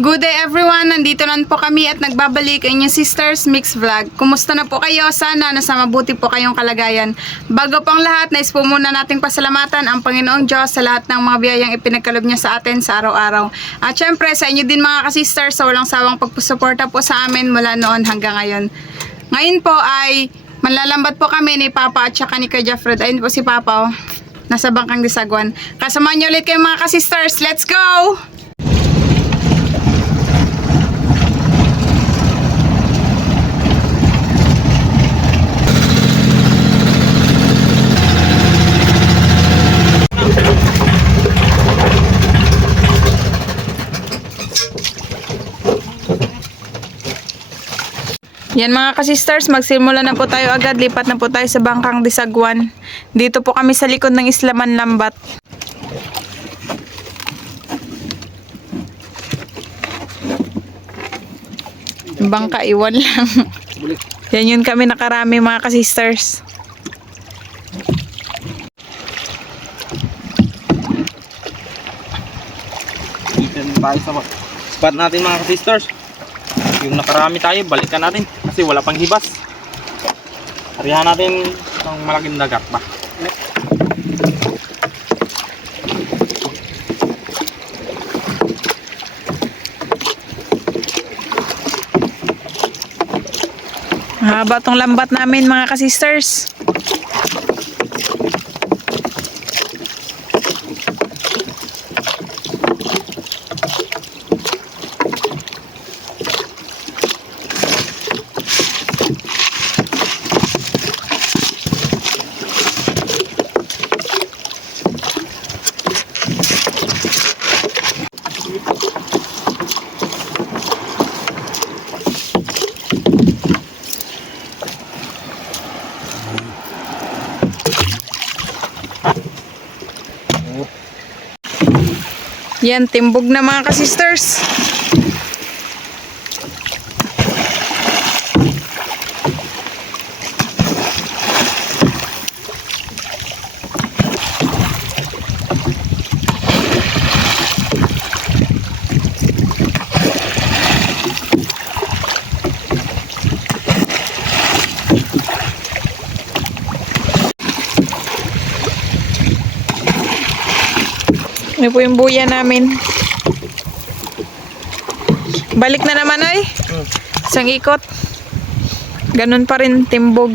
Good day everyone! Nandito na po kami at nagbabalik ang inyong Sisters Mix Vlog. Kumusta na po kayo? Sana nasa mabuti po kayong kalagayan. Bago pang lahat, nais po muna nating pasalamatan ang Panginoong Diyos sa lahat ng mga biyayang ipinagkaloob niya sa atin sa araw-araw. At syempre sa inyo din mga kasisters sa walang sawang pagpusuporta po sa amin mula noon hanggang ngayon. Ngayon po ay manlalambat po kami ni Papa at saka ni Kuya Jeffred. Ayun po si Papa, nasa bangkang Disagwan. Kasama niyo ulit kayo mga kasisters. Let's go! Yan mga kasisters, magsimula na po tayo agad. Lipat na po tayo sa bangkang Disagwan. Dito po kami sa likod ng Islaman Lambat. Bangka, iwan lang. Yan yun kami nakarami mga kasisters. Dito tayo sa spot natin mga kasisters. Yung nakarami tayo, balikan natin kasi wala pang hibas. Harihan natin ng malaking dagat ba. Mahaba tong lambat namin mga kasisters. Yan, timbog na mga kasisters. Ano po yung buya namin. Balik na naman ay. Isang ikot. Ganun pa rin timbog.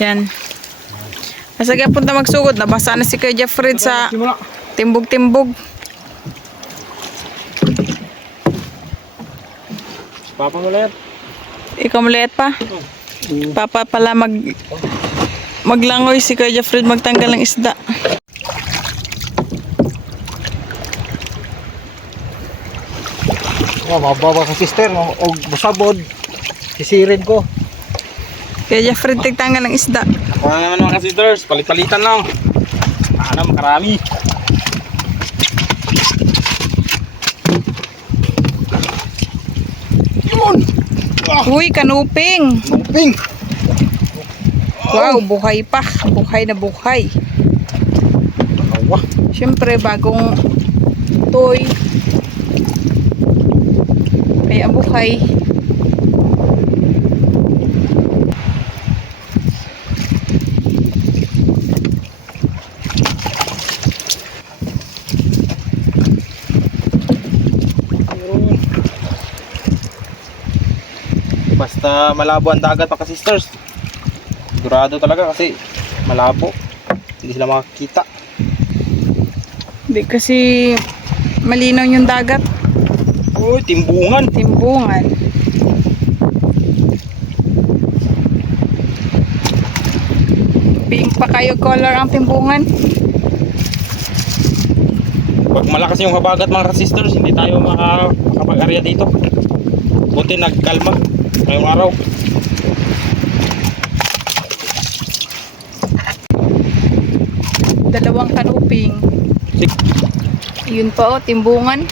Yan. Nasa kaya punta magsugod. Nabasa na si Kuya Jeffred sa timbog-timbog. Papa mo lahat. Ikaw maliit pa? Papa pala maglangoy si Kuya Jeffred magtanggal ng isda. Mababa ka sister. O busabod. Sisirin ko. Kuya Jeffred tigtanggal ng isda. Ano naman mga kasisters. Palit-palitan lang. Sana makarami. Yun! Uy, kanuping! Kanuping! Wow, buhay pa. Buhay na buhay. Awa. Siyempre, bagong toy. Kaya buhay. Basta malabo ang dagat mga sisters. Sigurado talaga kasi malabo. Hindi sila makakita. Hindi kasi malinaw yung dagat. Uy, timbungan. Timbungan. Pink pa kayo color ang timbungan. Pag malakas yung habagat mga sisters, hindi tayo makakapag-area dito. Buti nagkalma ngayong araw. Dalawang kanuping. Sik. Yun pa oh, timbungan.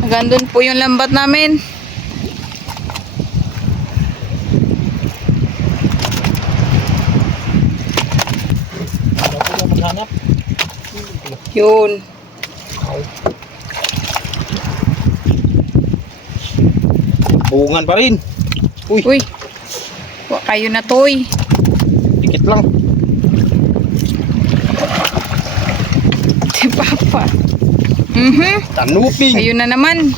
Hanggang doon po yung lambat namin. Maghanap. Yun. Bungan pa rin. Uy, Uy. Wa kayo na toy. dikit lang. Si Papa. Kanuping. Ayun na naman.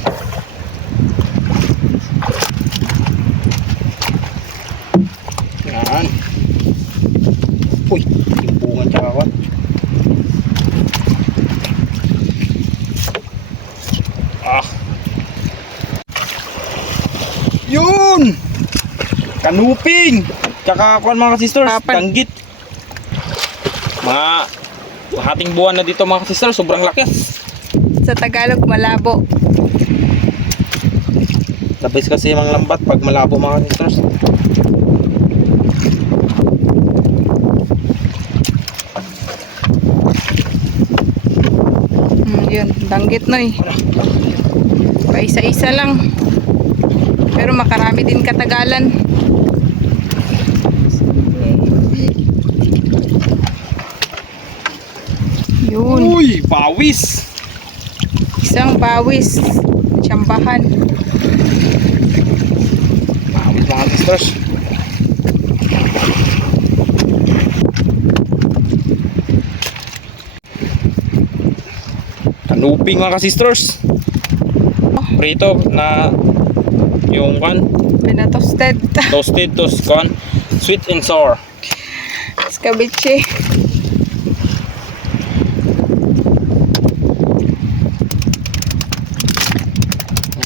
Yan. Uy, bungan tsaka kwan. Ah. Yun! Kanuping! Tsaka kwan mga sisters, Papan. danggit. Mga hating buwan na dito mga sisters, sobrang laki. Sa Tagalog, malabo. Labis kasi yung mga lambat pag malabo mga sisters. Yun, danggit noy. Paisa-isa lang. Pero makarami din katagalan. Yun. Uy, pawis! Isang bawis. Tsambahan. Pawis mga sisters. Kanuping mga sisters. Prito na yung kan Pinatoasted. toasted toast kan sweet and sour. Skabiche.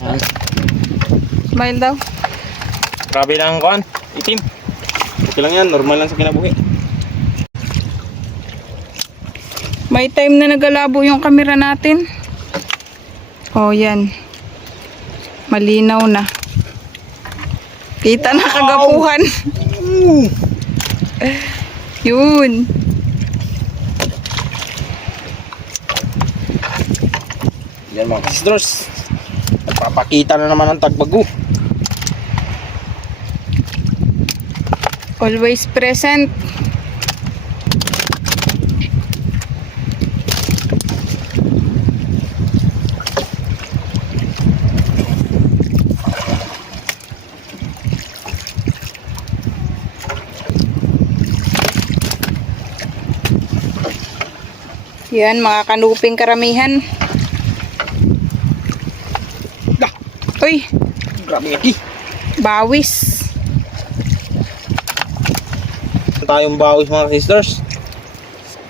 Yan. Smile daw. Grabe lang kan itim. Okay lang yan, normal lang sa kinabuhi. May time na nagalabo yung camera natin. Oh, yan. Malinaw na. Kita na kagapuhan. Yun. Yan mga sisters. Nagpapakita na naman ang tagbago. Always present. Yan, mga kanuping karamihan. Dah, Uy, grabe nga bawis. tayong bawis mga sisters.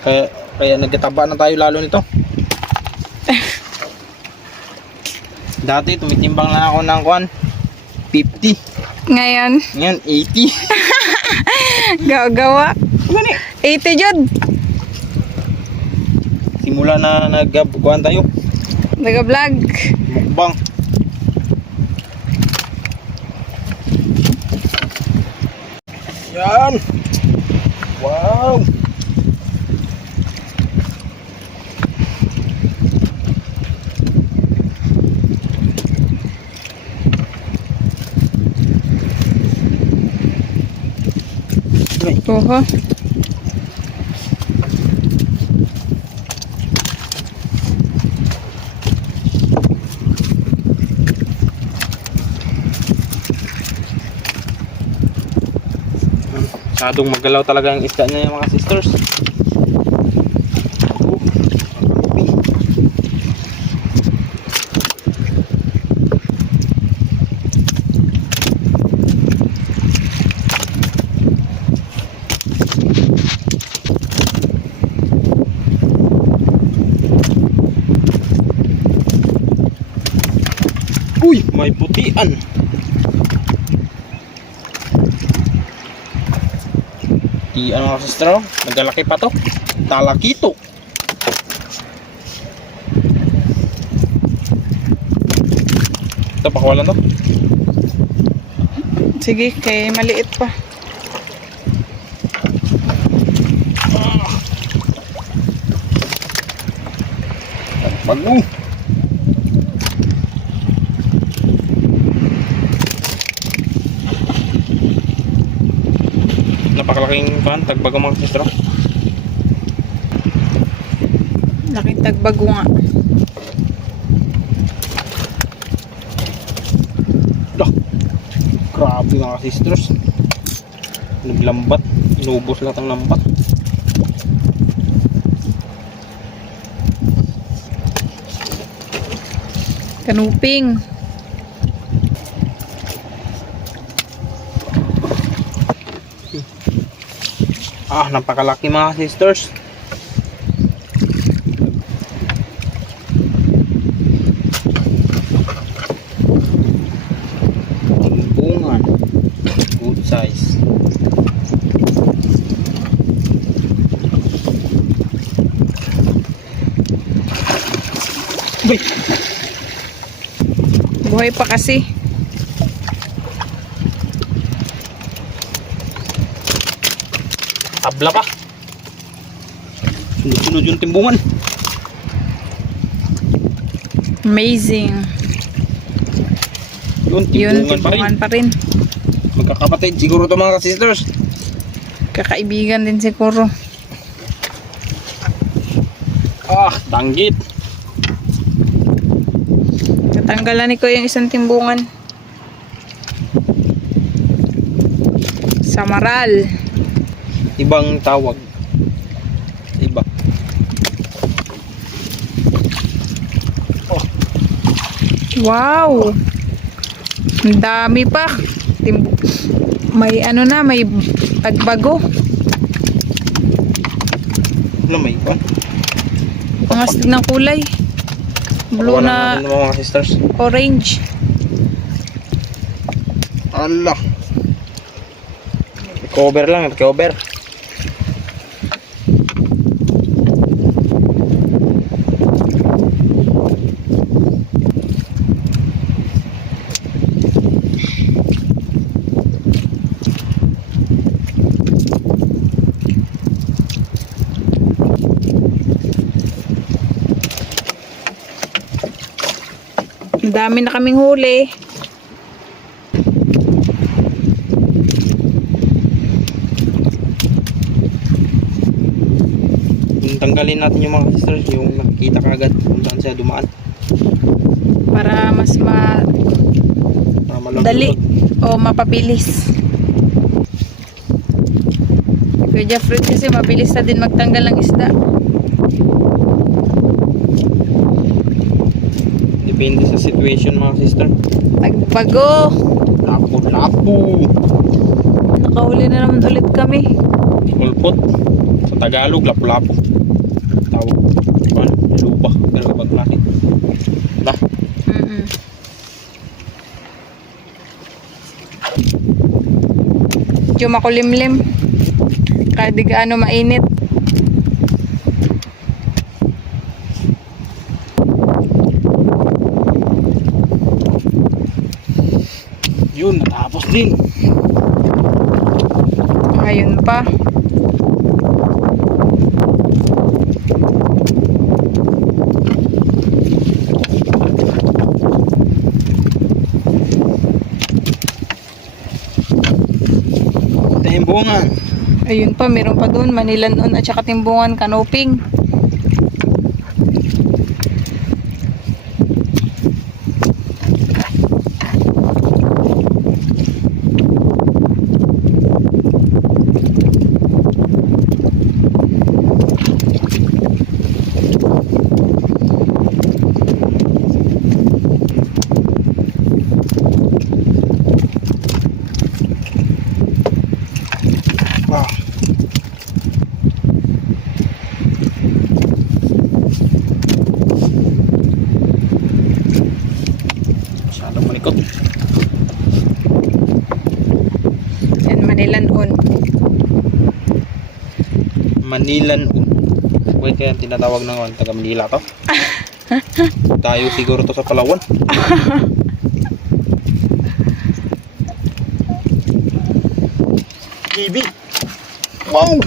Kaya nagkataba na tayo lalo nito. Dati tumitimbang lang ako ng kwan 50. Ngayon, Ngayon 80. gawa. 80 jud. Simula na nagkuhan tayo. Nag-vlog. Mukbang. Yan. Wow. Oho. Masyadong magalaw talaga ang isda niya mga sisters. Uy, may putian. Di ano mga sister, oh. Nagalaki pa to. Talakito. Ito, pakawalan to. Sige, kay maliit pa. Bago. Napakalaking pan, tagbago mga sister. Laking tagbago nga. Dah. Grabe mga sisters. Naglambat, inubos lahat ang lambat. Kanuping. Ah, napakalaki mga sisters. Timbungan. Good size. Uy! Buhay pa kasi. Tabla pa. Sunod-sunod yung timbungan. Amazing. Yun, Yun, timbungan pa rin. timbangan pa rin. Magkakapatid siguro to mga sisters. Kakaibigan din siguro. Ah, danggit. Natanggalan ni ko yung isang timbungan. Samaral. Ibang tawag. Iba. Wow. Ang dami pa. May ano na, may pagbago. Ano may iba? Ang astig ng kulay. Blue na natin mga sisters. orange. Allah. Cover lang, cover. Ang dami na kaming huli. Tanggalin natin yung mga sisters, yung nakikita kagad kung saan siya dumaan. Para mas Para madali malunod. o mapabilis. Kuya Jeffrey kasi mabilis na din magtanggal ng isda. Depende sa situation mga sister. Nagbago. Lapo-lapo. Nakahuli na naman ulit kami. Kulpot. Sa Tagalog, lapo-lapo. Tawag. Ano? Lupa. Pero kapag laki. Nah. Medyo makulimlim. Kahit di gaano mainit. Yun, natapos din. Ngayon pa. Timbungan. Ayun pa, meron pa doon. Manilanon at saka timbungan, kanuping. Ah. Masyadong malikot. Yan, manilanon. Manilan Wait, kaya tinatawag ng taga Manila to. Tayo siguro to sa Palawan. Kibi. Wow!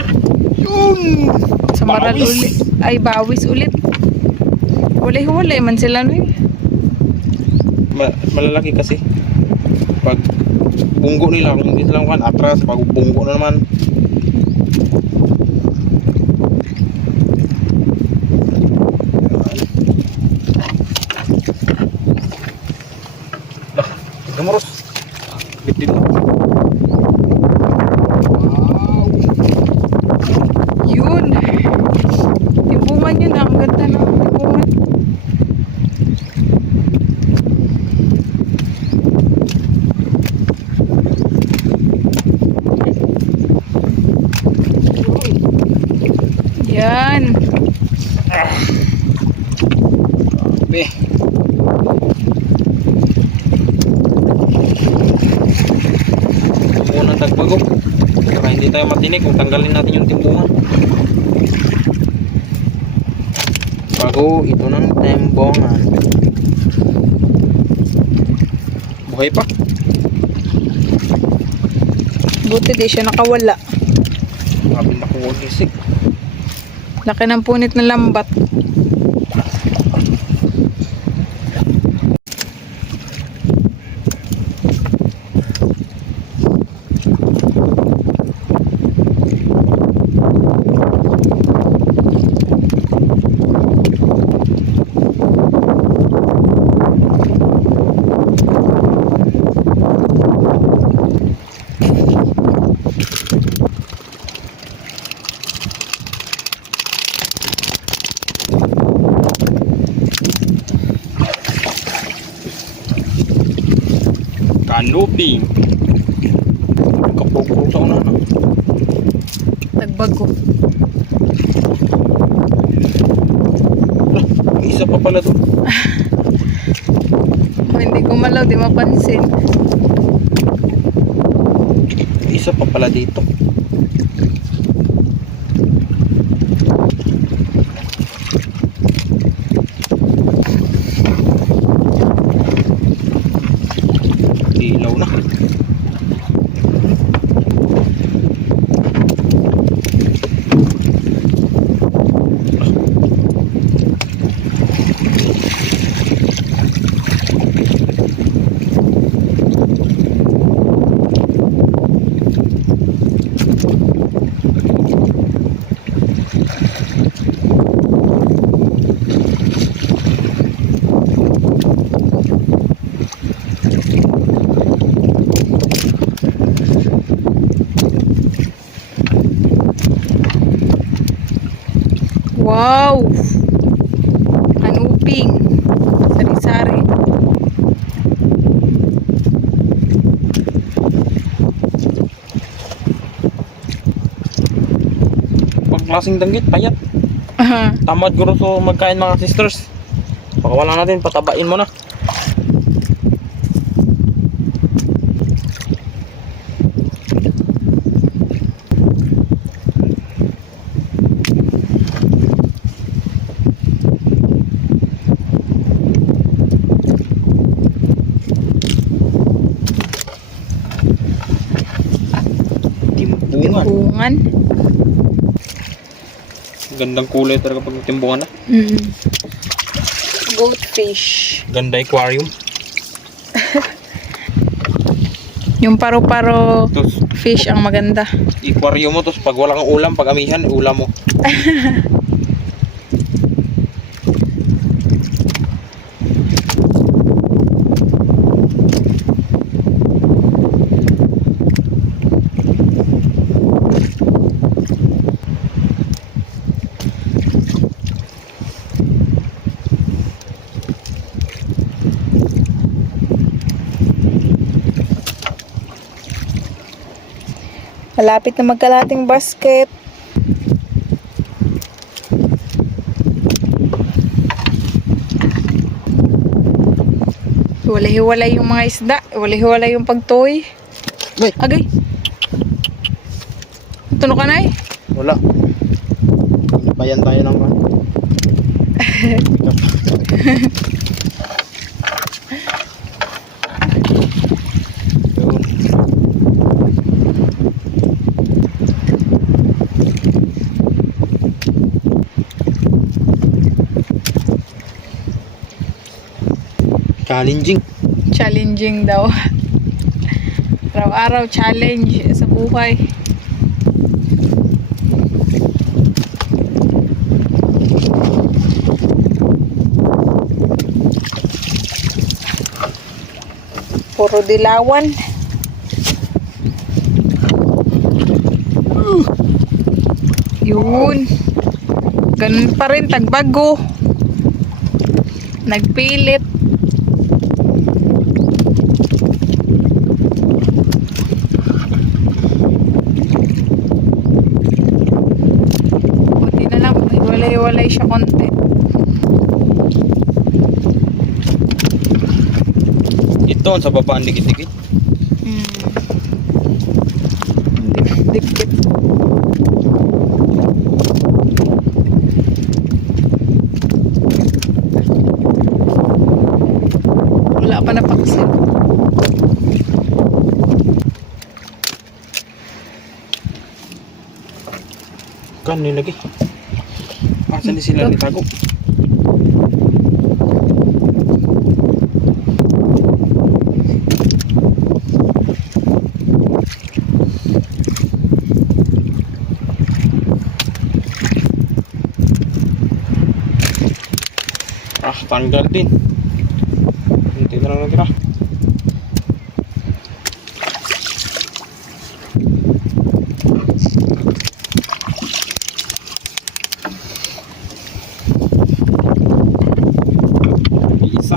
Yun! Sa maral Bawis. ulit. Ay, bawis ulit. Huli-huli man sila no eh. Malalaki kasi. Pag bunggo nila, kung hindi silang kan atras, pag bunggo na naman. Gamoros. Bitin mo. Wow. Yun. Tibungan yun. Ang ganda ng tibungan. Yan. Be. Unang tagbago. Para hindi tayo matinik kung tanggalin natin yung timbungan. Bago ito ng timbungan. Buhay pa. Buti di siya nakawala. Sabi nakuha isik. Laki ng punit ng lambat. Canopy. Kapog-pog sa una na. Nagbago. Isa pa pala doon. Kung hindi gumalaw, di mapansin. Isa pa pala dito. Ilaw na. Wow! Kanuping. Sari-sari. Pagklaseng danggit, payat. Aha. Tamad guro so magkain mga sisters. Pakawalan natin, patabain mo na. Timbungan. Timbungan. Gandang kulay talaga pag timbungan na. Goldfish. Ganda aquarium. Yung paro-paro Tapos fish ang maganda. aquarium mo, tapos pag wala kang ulam, pag amihan, ulam mo. Malapit na magkalating basket. Hiwalay-hiwalay yung mga isda. Hiwalay-hiwalay yung pagtoy. Wait. Agay. Tuno ka na eh. Wala. sabayan tayo ng challenging. Challenging daw. Araw-araw challenge sa buhay. Puro dilawan. Yun. Ganun pa rin, tagbago. Nagpilit. Buti na lang, walay-walay siya konti. Ito sa baba ang dikit-dikit. Dikit. Wala pa na paksin. Kan nilagay. Asan di sila nitago? Tanggal din. Hindi na lang natira. Isa.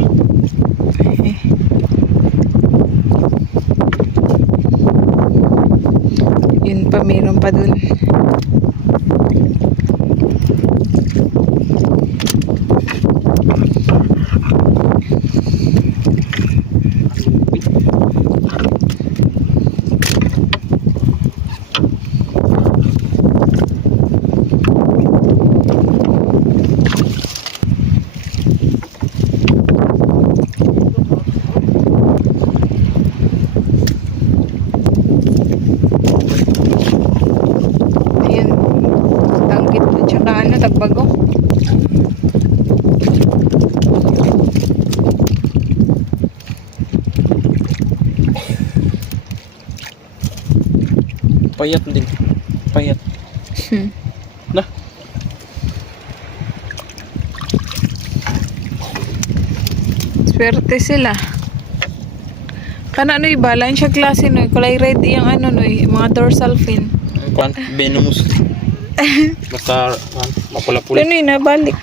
Yun pa, meron pa dun. Tagbago. Payat din. Payat. Nah. Swerte sila. Kana ano ibalan siya klase no, kulay red yung ano no, mga dorsal fin. Kuan venomous. Basta mapula-pula. Ano yun, nabalik.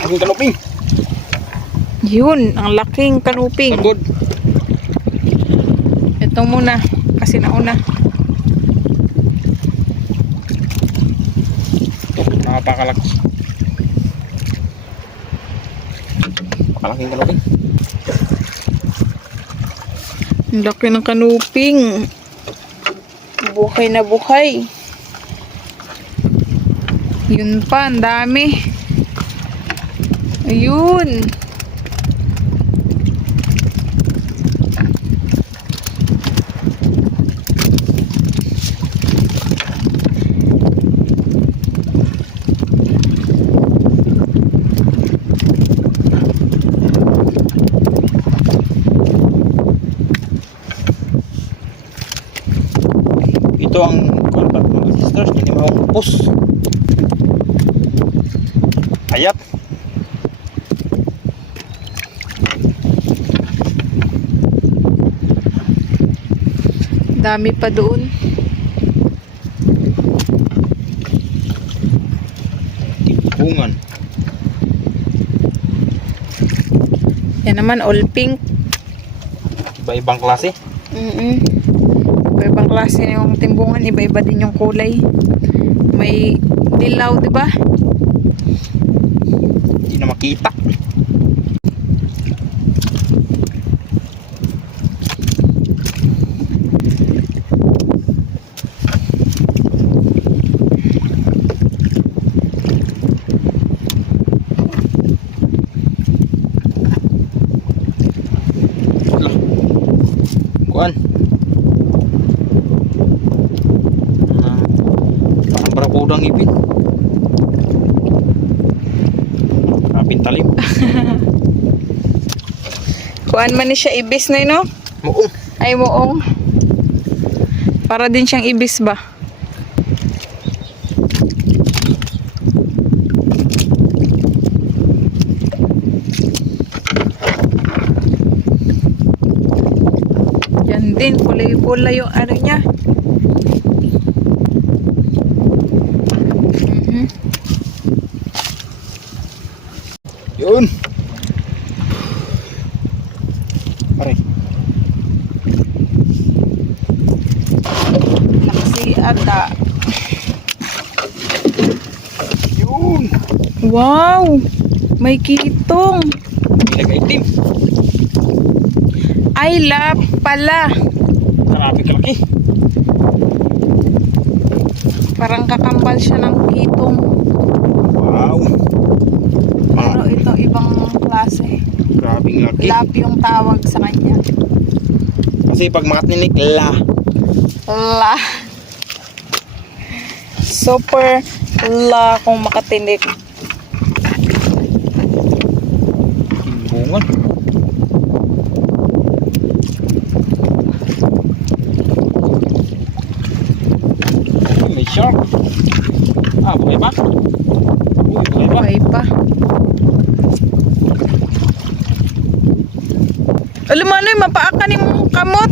Ang kanuping. Yun, ang laking kanuping. Pagod. Ito muna, kasi nauna. Nakapakalaki. Pakalaking kanuping. Ang laki ng kanuping. Buhay na buhay. Yun pa, ang dami. Ayun. Ito ang kontak mga sisters, hindi maupos. Ayap. Dami pa doon. Tipungan. Yan naman, all pink. Iba-ibang klase. Iba-ibang klase yung timbungan, iba-iba din yung kulay. May dilaw, di ba? Hindi na makita. kuan. Parang barakudang ipin. Kapin talim. Kuan man ni siya ibis na no? Muong. Ay moong. Para din siyang ibis ba? Yan din, kulay-kulay yung ano niya. Yun. Pare. Naksi ata. Yun. Wow! May kitong. Nag-itim. Ay, lap pala. Grabe kalaki. Parang kakambal siya ng kitong. Wow. Pero ito ibang klase. Grabing laki. Lap yung tawag sa kanya. Kasi pag makatninik, la. La. Super la kung makatinik. Timbungan. May shark. Ah, buhay pa? Uy, buhay pa. Buhay pa. Alam mo ano, mapaakan yung kamot.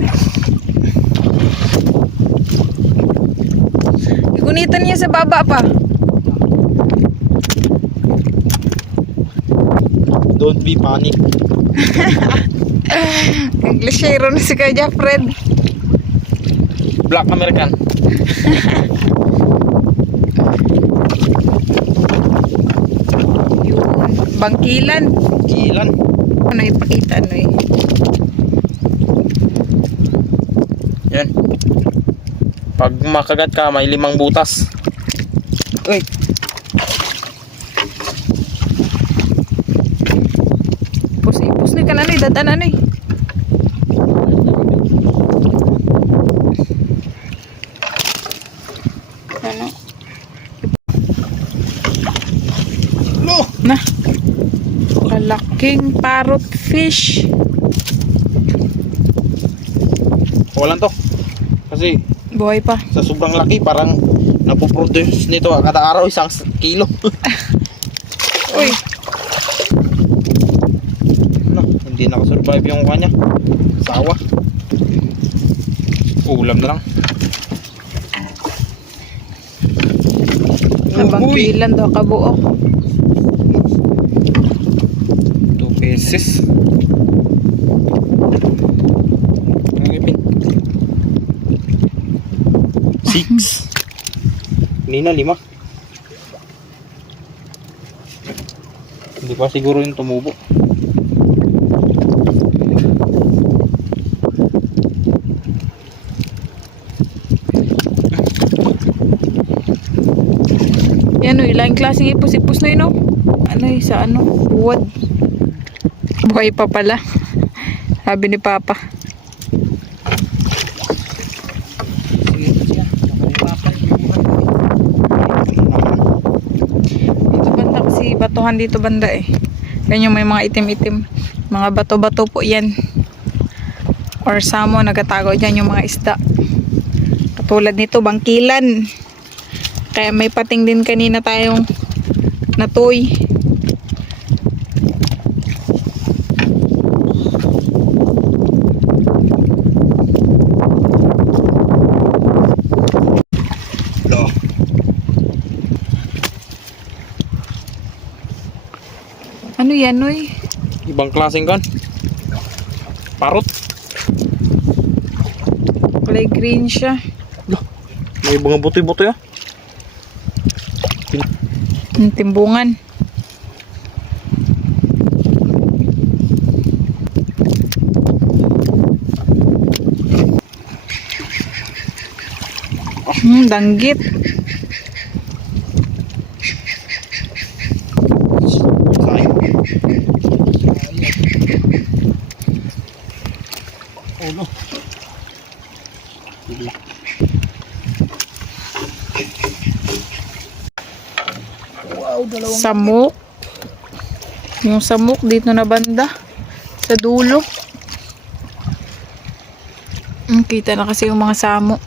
Gunitan niya sa baba pa. Don't be panic. Englishero na si Kaya Fred. Black American. Yun. Bangkilan. Kilan. Ano ipakita ano eh. Yan. Pag makagat ka, may 5 butas. Uy. Ipos na ka na eh. Dadanan eh. Ano? Lo! Na. Kalaking parrot fish. Walan to. Kasi Buhay pa. sa sobrang laki, parang napoproduce nito kada araw 1 kilo. Uy. Ano, hindi nakasurvive yung kanya. Sawa. Ulam na lang. Nabangkilan daw kabuo. 2 pesos. Ang ipin. 6. Hindi na 5. Hindi pa siguro yung tumubo. Yan o, ilang klaseng ipos-ipos na yun o. Ano eh, sa ano? Buwad. Buhay pa pala. Sabi ni Papa. Dito banda kasi batuhan dito banda eh. Ganyan may mga itim-itim. Mga bato-bato po yan. Or samo, nagatago dyan yung mga isda. Katulad nito, bangkilan. Kaya may pating din kanina tayong natoy. Lo. Ano yan, oy? Ibang klaseng kan. Parot. Kulay green siya. May mga butoy-butoy ah. Yung timbungan. Danggit. Sayang. Ulo. Sige. Samok. Yung samok dito na banda. Sa dulo. Kita na kasi yung mga samok.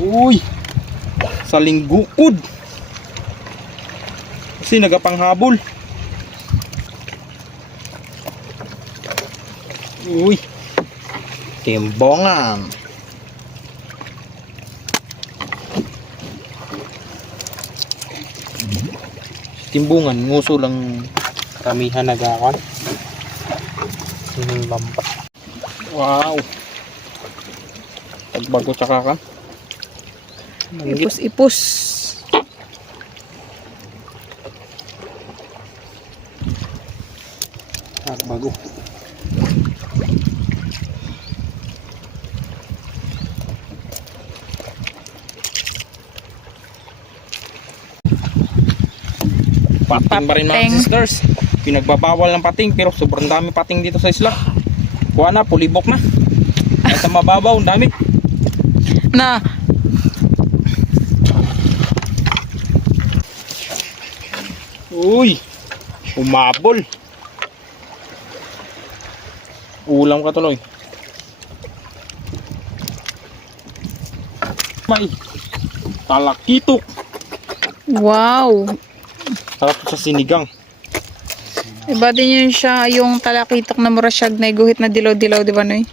Uy! Sa linggukod. Kasi nagapanghabol. Uy! Timbongan. Timbungan, nguso lang karamihan nagakon. Sining bamba. Wow! Pagbago tsaka ka. Ipus-ipus. Pagbago. Pating pa rin mga Pating. sisters. Pinagbabawal ng pating pero sobrang dami pating dito sa isla. Kuha na, pulibok na. Kahit sa mababaw, ang dami. Na. Uy! Umabol. Ulam ka tuloy. May talakitok. Wow. Sarap sa sinigang. Iba din yun siya, yung talakitok na murasyag na guhit na dilaw-dilaw, di ba, Noy?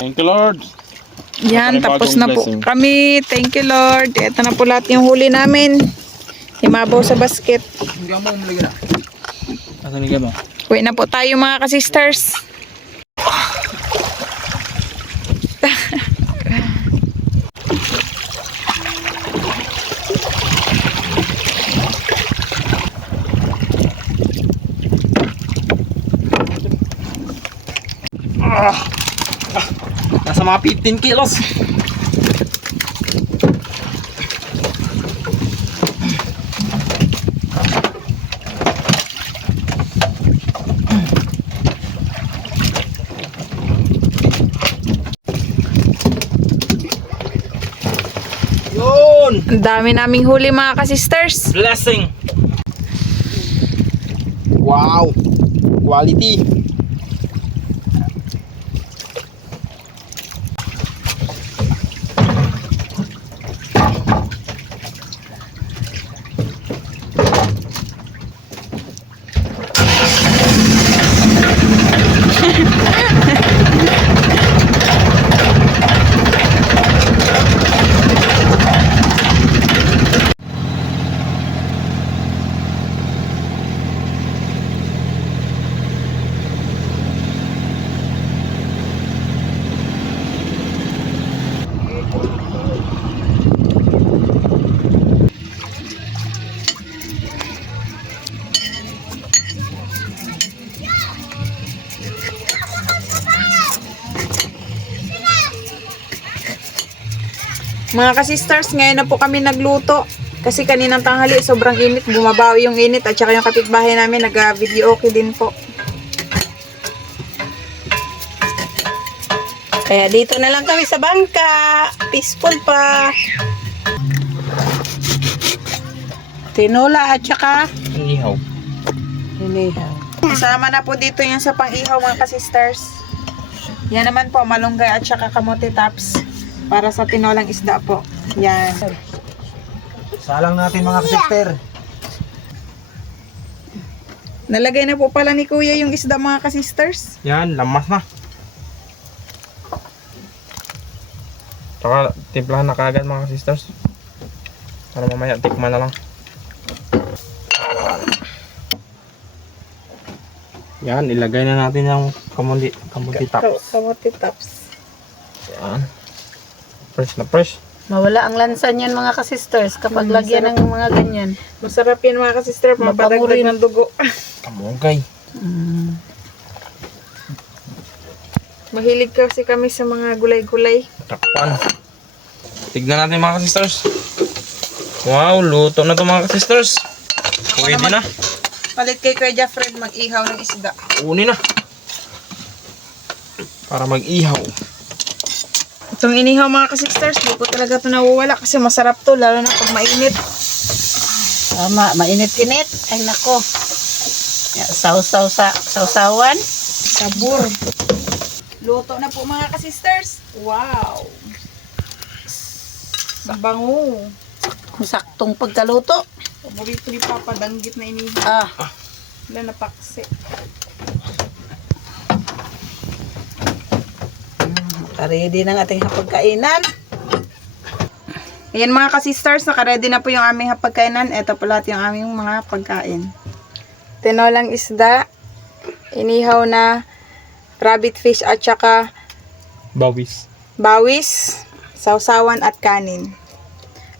Thank you, Lord. Yan, Panibagong tapos na po blessing. kami. Thank you, Lord. Ito na po lahat yung huli namin. Imabaw sa basket. Sinigang mo? Uwi na po tayo mga kasisters. Nasa mga 15 kilos. Yun! Ang dami naming huli mga kasisters. Blessing! Wow! Quality! Mga kasisters, ngayon na po kami nagluto. Kasi kaninang tanghali, sobrang init. Bumabawi yung init. At saka yung kapitbahay namin, nag-video okay din po. Kaya dito na lang kami sa bangka. Peaceful pa. Tinola at saka Ihaw. inihaw. Kasama na po dito yung sa pang-ihaw mga kasisters. Yan naman po, malunggay at saka kamote tops. Para sa tinolang isda po. Yan. Salang natin mga kasister. Nalagay na po pala ni Kuya yung isda mga kasisters. Yan, lamas na. Tsaka timplahan na kagad mga sisters. Para mamaya tikman na lang. Yan, ilagay na natin yung kamuti tops. Kamote tops. Yan. Fresh na fresh. Mawala ang lansa niyan mga kasisters kapag lagyan ng mga ganyan. Masarap yan mga kasister. Mapadagdag ng dugo. Kamugay. Mahilig kasi kami sa mga gulay-gulay. Takpan. Tignan natin mga sisters. Wow, luto na to mga sisters. Pwede na. Palit kay Kuya Jeffred mag-ihaw ng isda. Uni na. Para mag-ihaw. Itong inihaw mga ka-sisters, di po talaga ito nawawala kasi masarap to, lalo na pag mainit. Tama, mainit-init. Ay nako. Sausawan. Sabor. Luto na po mga ka-sisters. Wow! Bango. Saktong pagkaluto. Paborito ni Papa, danggit na inihaw. Ah, Wala na paksi. ready ng ating hapagkainan. Ayan mga ka-sisters, naka-ready na po yung aming hapagkainan. Ito po lahat yung aming mga pagkain. Tinolang isda, inihaw na rabbit fish at saka Bawis. bawis, sausawan at kanin.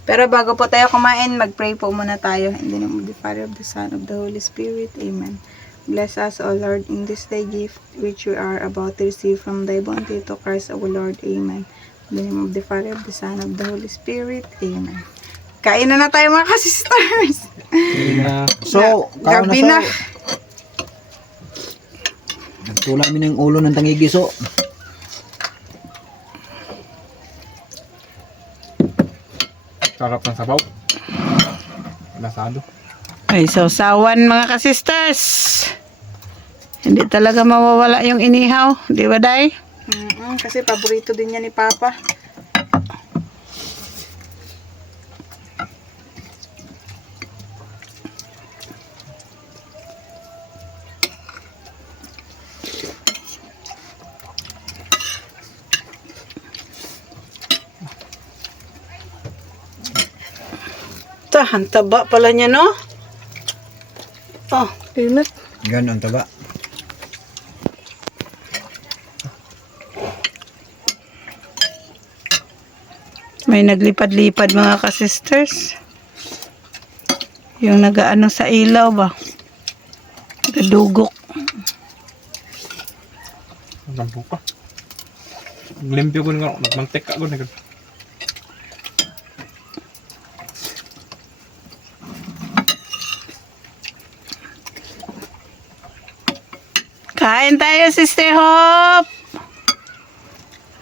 Pero bago po tayo kumain, mag-pray po muna tayo. In the name of the Father, of the Son, of the Holy Spirit. Amen. Bless us, O Lord, in this day gift which we are about to receive from thy bounty to Christ our Lord. Amen. In the name of the Father, of the Son, of the Holy Spirit. Amen. Kain na tayo mga ka-sisters. So, kaon Gabi na. na so. Nagtula namin ng ulo ng tangigiso. Sarap ng sabaw. Lasado. Ay, sausawan mga ka-sisters. Hindi talaga mawawala yung inihaw. Di ba, Day? Kasi paborito din niya ni Papa. Ang taba pala niya, no? Oh, Pinat. Ganon taba. may naglipad-lipad mga ka-sisters. Yung nagaano sa ilaw ba? Nagadugok. Lampo ka. Limpyo ko nga. Nagmantek ka ko. Kain tayo, Sister Hope.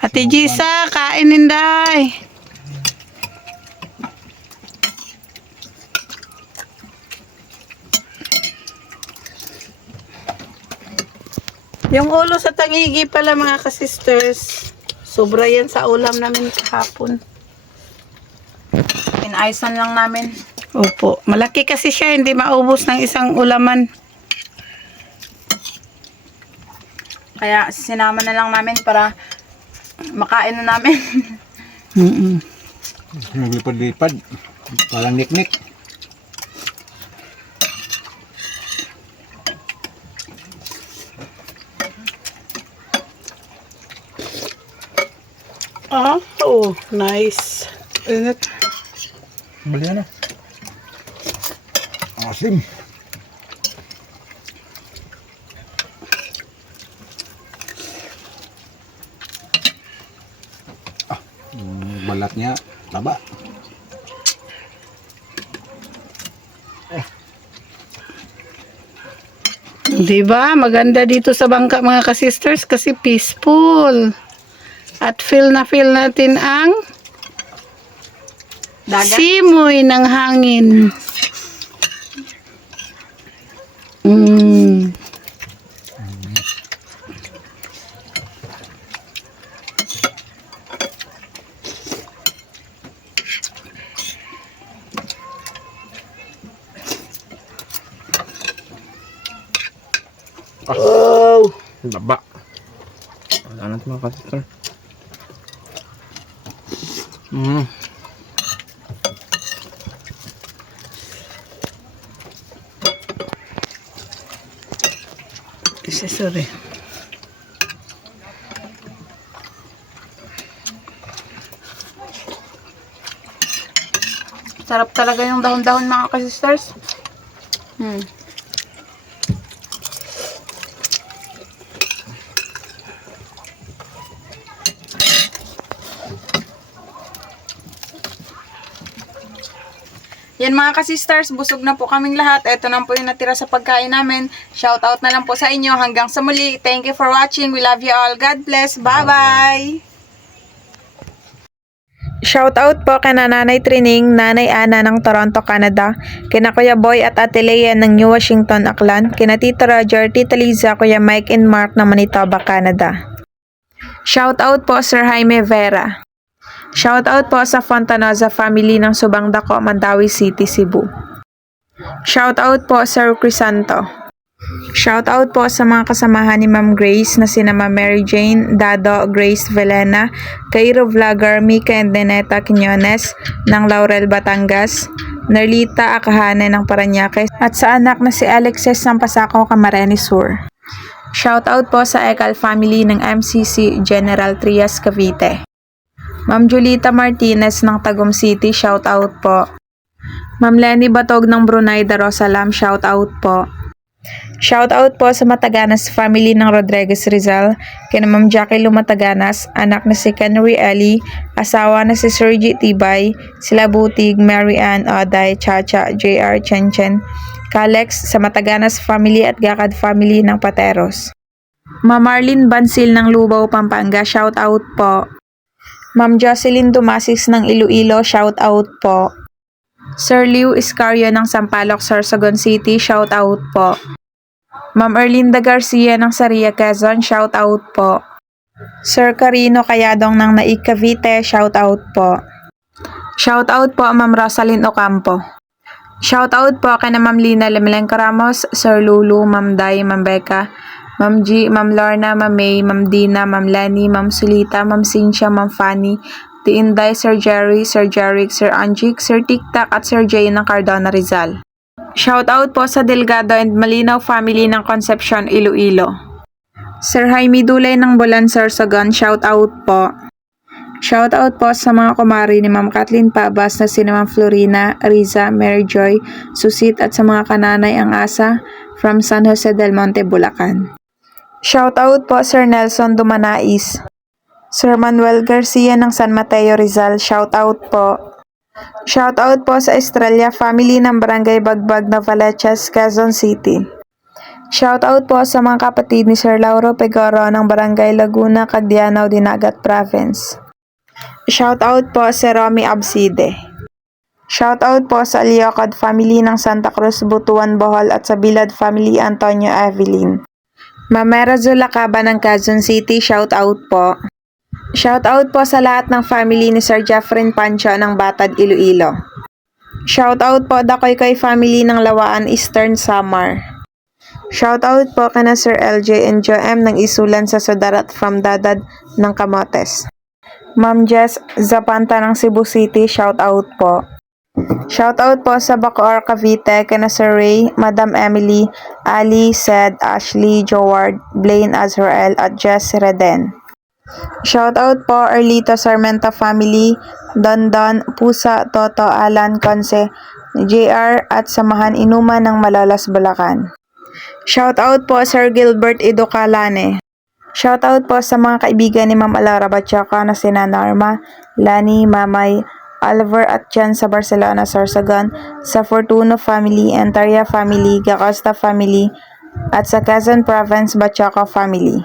Ate Gisa, kain Inday. Yung ulo sa tangigi pala mga ka-sisters. Sobra yan sa ulam namin kahapon. Inaisan lang namin. Opo. Malaki kasi siya, hindi maubos ng isang ulaman. Kaya sinama na lang namin para makain na namin. Naglipad-lipad. Parang niknik. Ah, oh, nice. Init. Bali na. Asim. Yung balat niya, taba. Diba? Maganda dito sa bangka mga ka-sisters kasi peaceful. At feel natin ang Dagat. simoy ng hangin. Oh! Baba. Wala na ito mga ka-sister. Sorry. Sarap talaga yung dahon-dahon mga ka-sisters. Yan mga ka-sisters, busog na po kaming lahat. Ito na po yung natira sa pagkain namin. Shoutout na lang po sa inyo. Hanggang sa muli. Thank you for watching. We love you all. God bless. Bye-bye! Shoutout po kay Nanay Trining, Nanay Ana ng Toronto, Canada, kina Kuya Boy at Ate Lea ng New Washington, Auckland, kina Tito Roger, Tita Liza, Kuya Mike and Mark ng Manitoba, Canada. Shoutout po Sir Jaime Vera. Shoutout po sa Fontanoza family ng Subang Dako, Mandawi City, Cebu. Shoutout po Sir Crisanto. Shoutout po sa mga kasamahan ni Ma'am Grace na sina Ma'am Mary Jane, Dado, Grace Velena, Cairo Vlogger, Mika and Deneta Quiñones ng Laurel, Batangas, Nerlita Akahane ng Parañaque, at sa anak na si Alexis ng Pasaco, Camarines Sur. Shoutout po sa Ekal family ng MCC General Trias, Cavite. Ma'am Julita Martinez ng Tagum City, shoutout po. Ma'am Lenny Batog ng Brunei Darussalam, shoutout po. Shoutout po sa Mataganas family ng Rodriguez Rizal, kina Ma'am Jackie Lumataganas, anak na si Kenry Ellie, asawa na si Sergi Tibay, sila Butig, Mary Ann, Oday, Chacha, JR, Chenchen, Kalex sa Mataganas family at Gakad family ng Pateros. Ma'am Marlene Bansil ng Lubao, Pampanga, shoutout po. Ma'am Jocelyn Dumasis ng Iloilo, shoutout po. Sir Liu Iscario ng Sampaloc, Sorsogon City, shoutout po. Ma'am Erlinda Garcia ng Saria, Quezon, shoutout po. Sir Carino Kayadong ng Naik, Cavite, shoutout po. Shoutout po Ma'am Rosalyn Ocampo. Shoutout po kay na Ma'am Lina Lemelenco Ramos, Sir Lulu, Ma'am Day, Ma'am Becca, Ma'am G, Ma'am Lorna, Ma'am May, Ma'am Dina, Ma'am Lenny, Ma'am Sulita, Ma'am Cynthia, Ma'am Fanny, Tiinday, Sir Jerry, Sir Jeric, Sir Anjik, Sir Tiktak at Sir Jay ng Cardona, Rizal. Shoutout po sa Delgado and Malinaw family ng Concepcion, Iloilo. Sir Jaime Dulay ng Bulan, Sorsogon, shoutout po. Shoutout po sa mga kumari ni Ma'am Kathleen Pabas na sina Ma'am Florina, Riza, Mary Joy, Susit at sa mga kananay ang asa from San Jose del Monte, Bulacan. Shoutout po Sir Nelson Dumanais. Sir Manuel Garcia ng San Mateo, Rizal, shoutout po. Shoutout po sa Estrella family ng Barangay Bagbag, Novaliches, Quezon City. Shoutout po sa mga kapatid ni Sir Lauro Pegoro ng Barangay Laguna, Cagdianao, Dinagat Province. Shoutout po sa Romy Abside. Shoutout po sa Aliocod family ng Santa Cruz, Butuan, Bohol at sa Bilad family Antonio Evelyn. Mamera Zulacaba ng Quezon City, shoutout po. Shoutout po sa lahat ng family ni Sir Jeffrey Pancho ng Batad, Iloilo. Shoutout po Dakoy family ng Lawaan, Eastern Samar. Shoutout po kana Sir LJ and Joem ng Isulan sa Sudarat from Dadad ng Camotes. Ma'am Jess Zapanta ng Cebu City, shoutout po. Shoutout po sa Bacoor, Cavite, kana Sir Ray, Madam Emily, Ali, Sed, Ashley, Joward, Blaine Azrael at Jess Reden. Shoutout po Erlito Sarmento family, Dondon, Pusa, Toto, Alan, Conce, JR at Samahan Inuman ng Malolos, Bulacan. Shoutout po Sir Gilbert Idocalane. Shoutout po sa mga kaibigan ni Ma'am Alara Batchoca na sina Norma, Lani, Mamay, Oliver at Jan sa Barcelona, Sorsogon, sa Fortuno family, Entaria family, Gacosta family, at sa Quezon Province Batchoca family.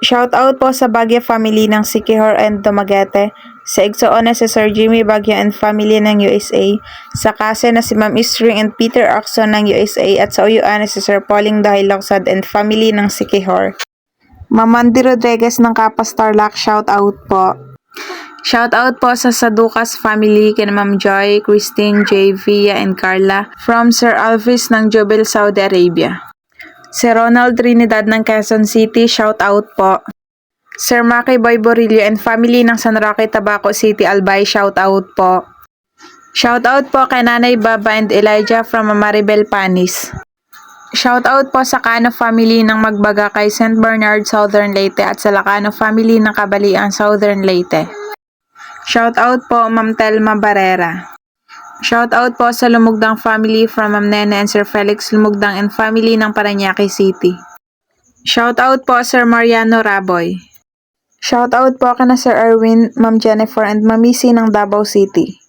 Shoutout po sa Baguio family ng Siquijor and Dumaguete, sa Igsoone si Sir Jimmy Baguio and family ng USA, sa Kase na si Ma'am Istring and Peter Oxon ng USA at sa Uyuan si Sir Pauling Dahilogsad and family ng Siquijor. Ma'am Mandy Rodriguez ng Kapas Tarlac, shoutout po. Shoutout po sa Saducas family kina Ma'am Joy, Christine, J, Via and Carla from Sir Alvis ng Jubil, Saudi Arabia. Si Ronald Trinidad ng Quezon City, shoutout po. Sir Maki Boy Borillo and family ng San Roque, Tabaco City, Albay, shoutout po. Shoutout po kay Nanay Baba and Elijah from Maribel Panis. Shoutout po sa Cano family ng Magbaga kay St. Bernard, Southern Leyte at sa Lacano family ng Kabalian, Southern Leyte. Shoutout po Ma'am Telma Barrera. Shoutout po sa Lumugdang family from Ma'am Nene and Sir Felix Lumugdang and family ng Parañaque City. Shoutout po Sir Mariano Raboy. Shoutout po kana Sir Erwin, Ma'am Jennifer and Ma'am Missy ng Davao City.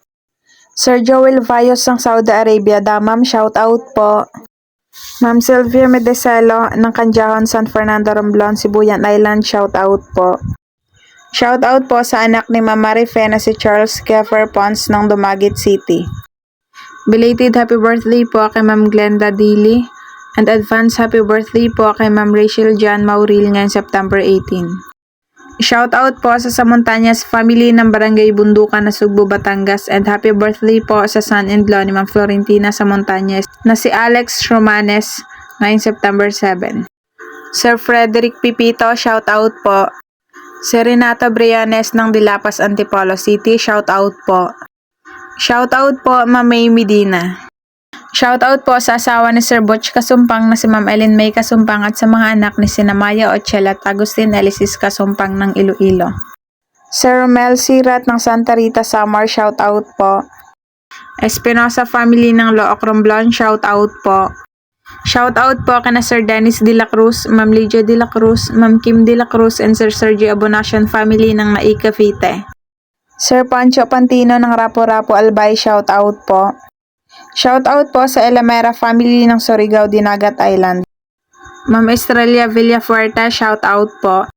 Sir Joel Vayos ng Saudi Arabia, Damam, shout out po. Ma'am Sylvia Medeselo ng Canjahon, San Fernando, Romblon, Sibuyan Island, shout out po. Shout out po sa anak ni Ma'am Marife na si Charles Keffer Pons ng Dumaguete City. Belated happy birthday po kay Ma'am Glenda Dili and advance happy birthday po kay Ma'am Rachel Jan Mauril ngayong September 18. Shout out po sa Samontañas family ng Barangay Bundukan na Sugbo, Batangas and happy birthday po sa son-in-law ni Ma'am Florentina Samontañas na si Alex Romanes ngayong September 7. Sir Frederick Pipito, shout out po. Si Renata Brianes ng Dilapas, Antipolo City, shout out po. Shout out po Ma'am May Medina. Shout out po sa asawa ni Sir Butch Kasumpang na si Ma'am Ellen May Kasumpang at sa mga anak ni Sina Maya Ochel at Agustin Elisis Kasumpang ng Iloilo. Sir Romel Sirat ng Santa Rita Samar, shout out po. Espinosa family ng Look Romblon, shout out po. Shout out po kana Sir Dennis De La Cruz, Ma'am Lydia De La Cruz, Ma'am Kim De La Cruz and Sir Sergio Abonacion family ng Nai Cavite. Sir Pancho Pantino ng Rapo-Rapo Albay, shout out po. Shout out po sa Elamera family ng Surigao, Dinagat Island. Ma'am Estrella Villafuerte, shout out po.